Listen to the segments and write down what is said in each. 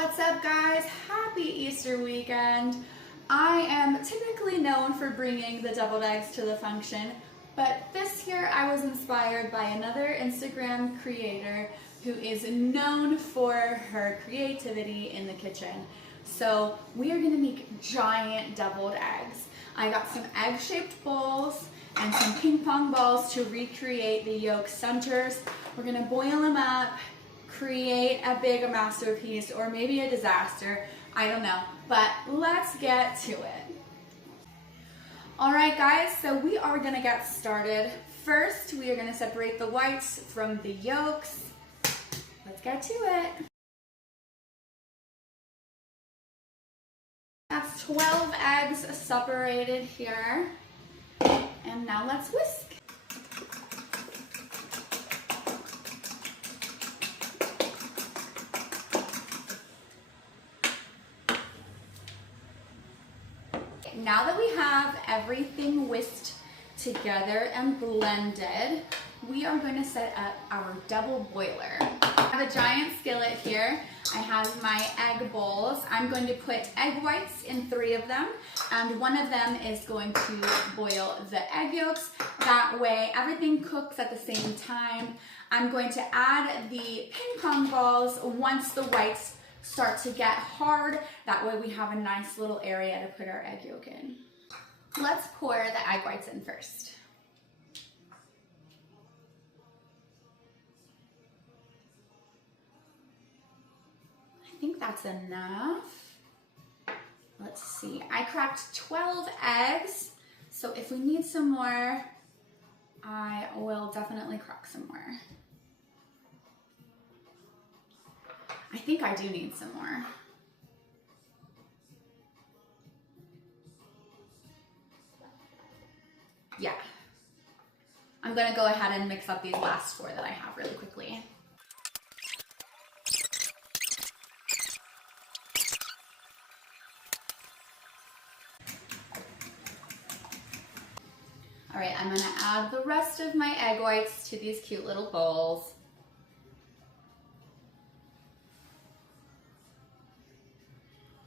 What's up, guys? Happy Easter weekend. I am typically known for bringing the deviled eggs to the function, but this year I was inspired by another Instagram creator who is known for her creativity in the kitchen. So we are gonna make giant deviled eggs. I got some egg-shaped bowls and some ping pong balls to recreate the yolk centers. We're gonna boil them up, create a big masterpiece, or maybe a disaster, I don't know, but let's get to it. All right, guys, so we are gonna get started. First, we are gonna separate the whites from the yolks. Let's get to it. That's 12 eggs separated here. And now let's whisk. Now that we have everything whisked together and blended, we are going to set up our double boiler. I have a giant skillet here. I have my egg bowls. I'm going to put egg whites in 3 of them, and one of them is going to boil the egg yolks. That way everything cooks at the same time. I'm going to add the ping pong balls once the whites start to get hard. That way we have a nice little area to put our egg yolk in. Let's pour the egg whites in first. I think that's enough. Let's see, I cracked 12 eggs, so if we need some more, I will definitely crack some more. I think I do need some more. Yeah. I'm gonna go ahead and mix up these last 4 that I have really quickly. All right, I'm gonna add the rest of my egg whites to these cute little bowls.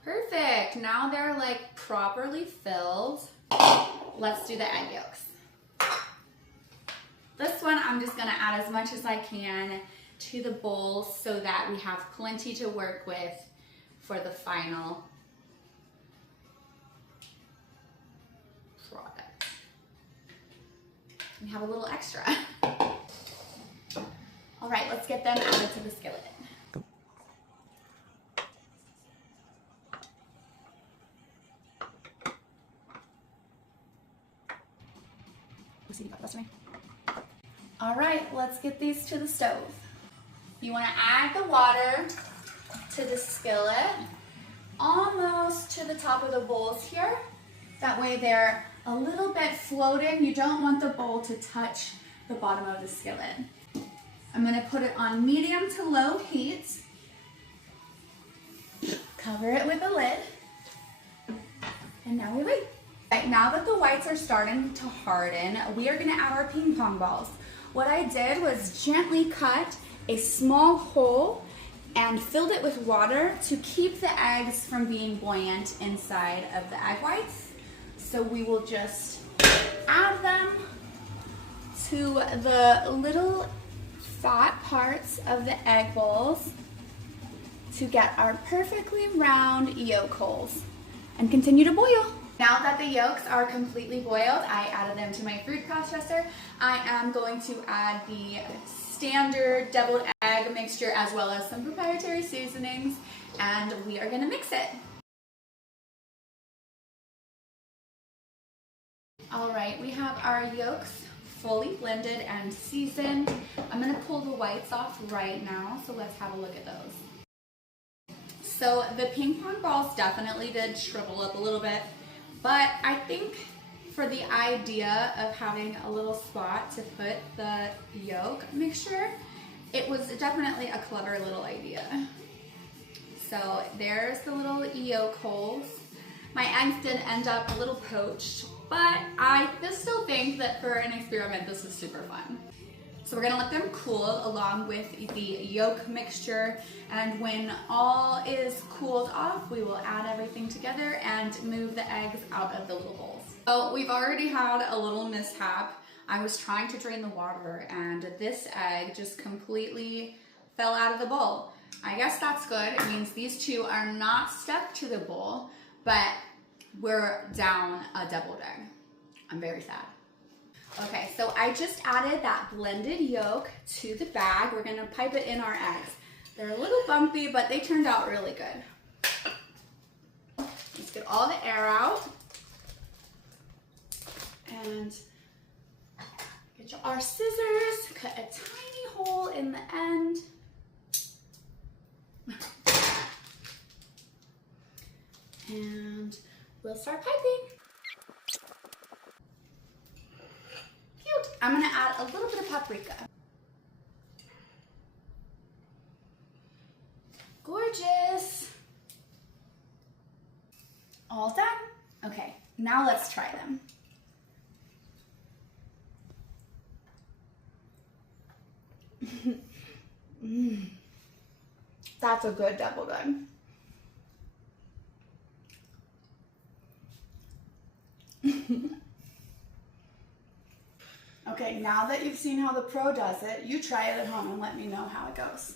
Perfect, now they're like properly filled. Let's do the egg yolks. This one, I'm just gonna add as much as I can to the bowls so that we have plenty to work with for the final product. We have a little extra. All right, let's get them added to the skillet. All right, let's get these to the stove. You want to add the water to the skillet almost to the top of the bowls here. That way they're a little bit floating. You don't want the bowl to touch the bottom of the skillet. I'm going to put it on medium to low heat. Cover it with a lid. And now we wait. Right, now that the whites are starting to harden, we are going to add our ping pong balls. What I did was gently cut a small hole and filled it with water to keep the eggs from being buoyant inside of the egg whites. So we will just add them to the little fat parts of the egg bowls to get our perfectly round yolk holes and continue to boil. Now that the yolks are completely boiled, I added them to my food processor. I am going to add the standard deviled egg mixture as well as some proprietary seasonings, and we are gonna mix it. All right, we have our yolks fully blended and seasoned. I'm gonna pull the whites off right now, so let's have a look at those. So the ping pong balls definitely did shrivel up a little bit, but I think for the idea of having a little spot to put the yolk mixture, it was definitely a clever little idea. So there's the little yolk holes. My eggs did end up a little poached, but I still think that for an experiment, this is super fun. So we're gonna let them cool along with the yolk mixture, and when all is cooled off, we will add everything together and move the eggs out of the little bowls. So we've already had a little mishap. I was trying to drain the water and this egg just completely fell out of the bowl. I guess that's good. It means these two are not stuck to the bowl, but we're down a deviled egg. I'm very sad. Okay, so I just added that blended yolk to the bag. We're gonna pipe it in our eggs. They're a little bumpy, but they turned out really good. Let's get all the air out. And get our scissors, cut a tiny hole in the end. And we'll start piping. Cute. I'm gonna add a little bit of paprika. Gorgeous. All done. Okay, now let's try them. That's a good deviled egg. Okay, now that you've seen how the pro does it, you try it at home and let me know how it goes.